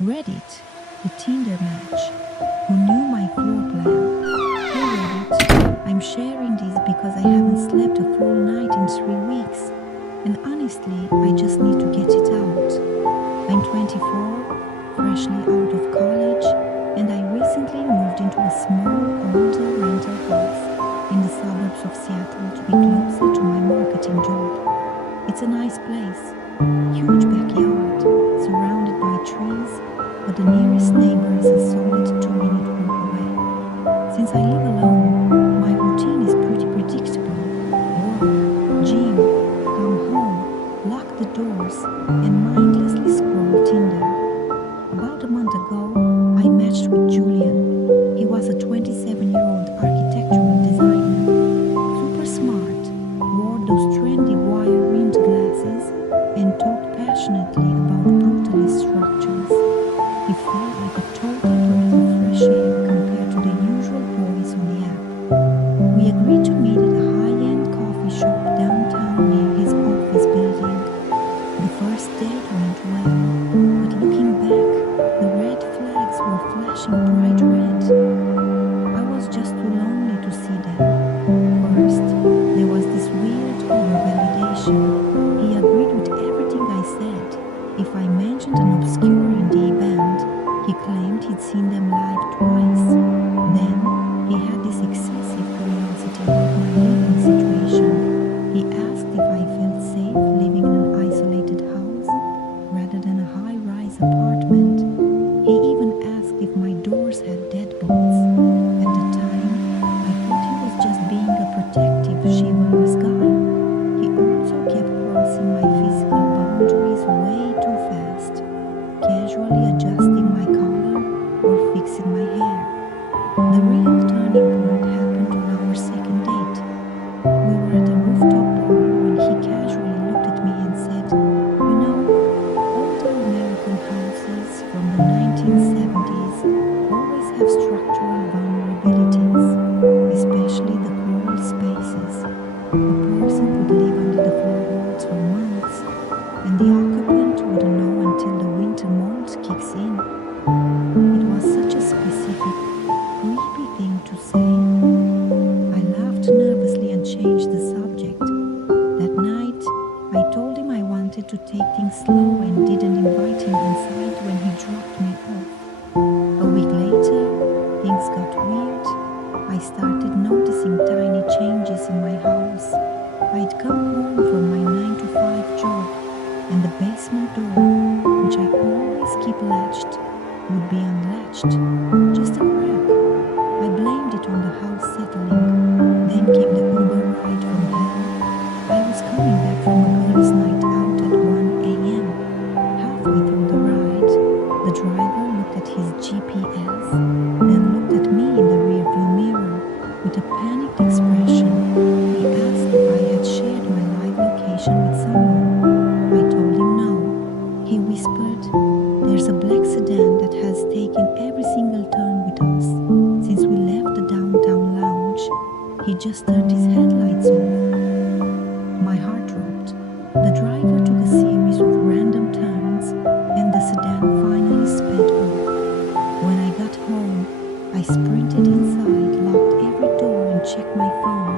Reddit, the Tinder match, who knew my floor plan. Hey Reddit, I'm sharing this because I haven't slept a full night in 3 weeks, and honestly, I just need to get it out. I'm 24, freshly out of college, and I recently moved into a small, older rental house in the suburbs of Seattle to be closer to my marketing job. It's a nice place, huge backyard, surrounded by trees, but the nearest neighbor is a solid 2-minute walk away. Since I live alone, my routine is pretty predictable. Work, gym, come home, lock the doors, and mindlessly scroll Tinder. About a month ago, I matched with Julian. He was a 27-year-old architectural designer, super smart, wore those trendy wire-rimmed glasses, and talked passionately about brutalist structures. He felt like a total breath of fresh air compared to the usual boys on the app. We agreed to meet at a high-end coffee shop downtown near his office building. The first date went well, but looking back, the red flags were flashing bright red. I was just too lonely to see them. First, there was this weird over-validation. He agreed with everything I said. If I mentioned an obscure indie band, he claimed he'd seen them live twice. Then, he had this excessive curiosity about my living situation. He asked if I felt safe living in an isolated house rather than a high-rise apartment. He even asked if my doors had deadbolts. At the time, I thought he was just being a protective, chivalrous guy. He also kept crossing my physical boundaries way too fast, casually adjusting my collar or fixing my hair. The real turning point happened on our second date. We were at a rooftop bar when he casually looked at me and said, "You know, older American houses from the 1970s always have structural vulnerabilities, especially the crawl spaces. A person could live under the floorboards for months, and the occupant wouldn't know until the winter mold kicks in." It was such a specific, creepy thing to say. I laughed nervously and changed the subject. That night, I told him I wanted to take things slow and didn't invite him inside when he dropped me off. A week later, things got weird. I started noticing tiny changes in my house. I'd come home from my 9-to-5 job, and the basement door, which I always keep latched, would be unlatched. Just a crack. I blamed it on the house settling. Then came the Uber ride from hell. I was coming back from a girls' night out at 1 a.m. Halfway through the ride, the driver looked at his GPS, then looked at me in the rearview mirror with a panicked expression. He asked if I had shared my live location with someone. I told him no. He whispered, "There's a black sedan that has taken every single turn with us since we left the downtown lounge. He just turned his headlights off." My heart dropped. The driver took a series of random turns, and the sedan finally sped off. When I got home, I sprinted inside, locked every door, and checked my phone.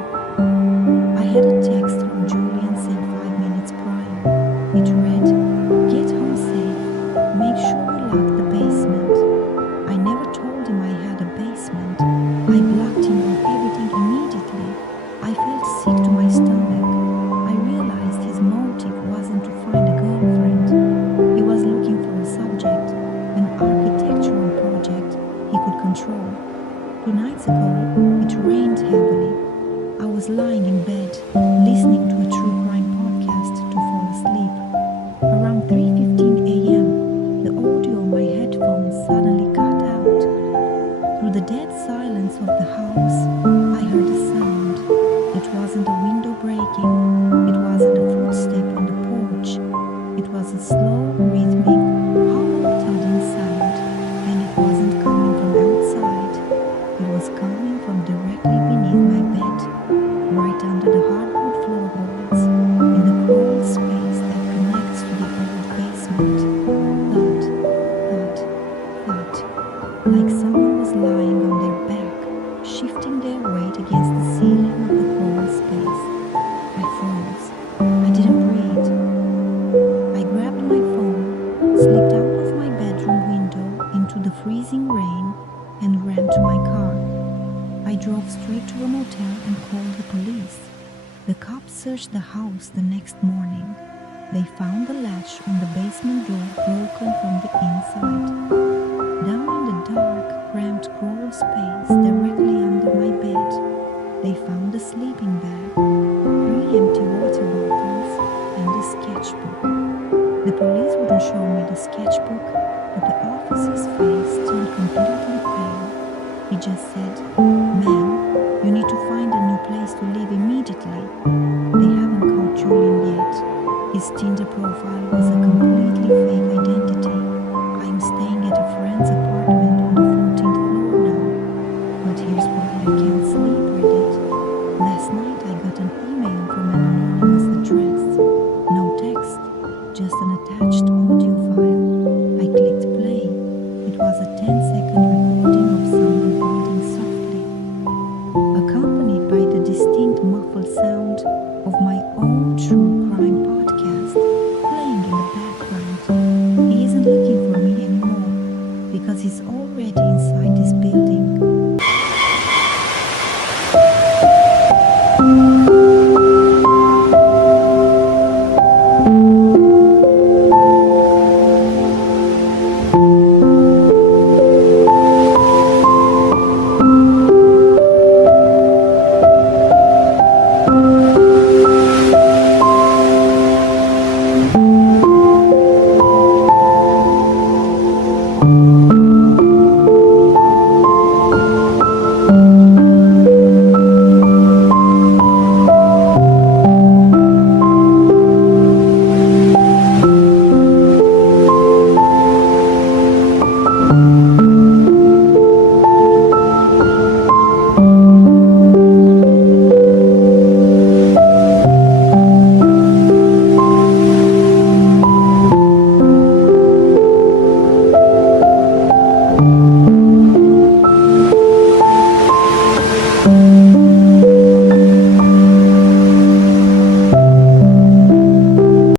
I had a text from Julian sent 5 minutes prior. It read, "Get home safe. Make sure you lock the basement." I never told him I had a basement. I blocked him on everything immediately. I felt sick to my stomach. I realized his motive wasn't to find a girl. like someone was lying on their back, shifting their weight against the ceiling of the crawl space. I froze. I didn't breathe. I grabbed my phone, slipped out of my bedroom window into the freezing rain, and ran to my car. I drove straight to a motel and called the police. The cops searched the house the next morning. They found the latch on the basement door broken from the inside. Down in the dark, cramped crawl space directly under my bed, they found a sleeping bag, 3 empty water bottles, and a sketchbook. The police wouldn't show me the sketchbook, but the officer's face turned completely pale. He just said, "Ma'am, you need to find a new place to live immediately. They haven't caught Julian yet. His Tinder profile was a completely fake identity. I'm staying at a friend's apartment on the 14th floor now. But here's why I can't sleep, Reddit. Last night I got an email from an anonymous address. No text, just an attached audio file. I clicked play. It was a 10-second recording of someone breathing softly, accompanied by the distinct muffled sound of my own true crime podcast playing in the background. He isn't looking for me anymore because he's already inside this building.